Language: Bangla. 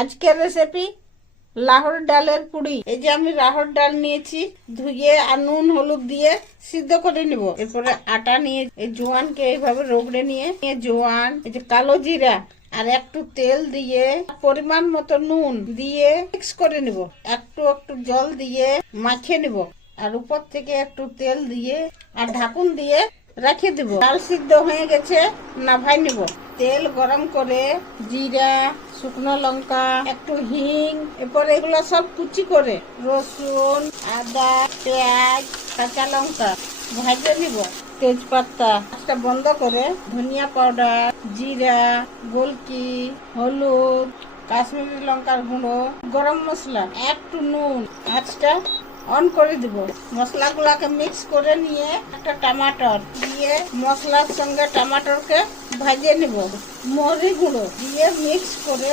আজকের রেসিপি লাহোর ডালের পুরি। এই যে আমি লাহোর ডাল নিয়েছি, ধুয়ে আর নুন হলুদ দিয়ে সিদ্ধ করে নিব। এরপরে আটা নিয়ে এই জোয়ানকে এইভাবে রগড়ে নিয়ে জোয়ান, এই যে কালো জিরা আর একটু তেল দিয়ে পরিমাণ মতো নুন দিয়ে মিক্স করে নিব। একটু একটু জল দিয়ে মাখিয়ে নিব আর উপর থেকে একটু তেল দিয়ে আর ঢাকুন দিয়ে রেখে দেব। ডাল সিদ্ধ হয়ে গেছে, নামাই নিব। তেল গরম করে জিরা, শুকনো লঙ্কা, একটু হিং, এরপর এগুলো সব কুচি করে রসুন, আদা, পেঁয়াজ, কাঁচা লঙ্কা ভাজে নিব। তেজপাতা বন্ধ করে ধনিয়া পাউডার, জিরা, গোলকি, হলুদ, কাশ্মীরি লঙ্কার গুঁড়ো, গরম মশলা, একটু নুন, আঁচটা অন করে দিব। মশলাগুলাকে মিক্স করে নিয়ে একটা টমাটর দিয়ে মশলার সঙ্গে টমাটরকে ভাজে নিব। মরিচ গুঁড়ো দিয়ে মিক্স করে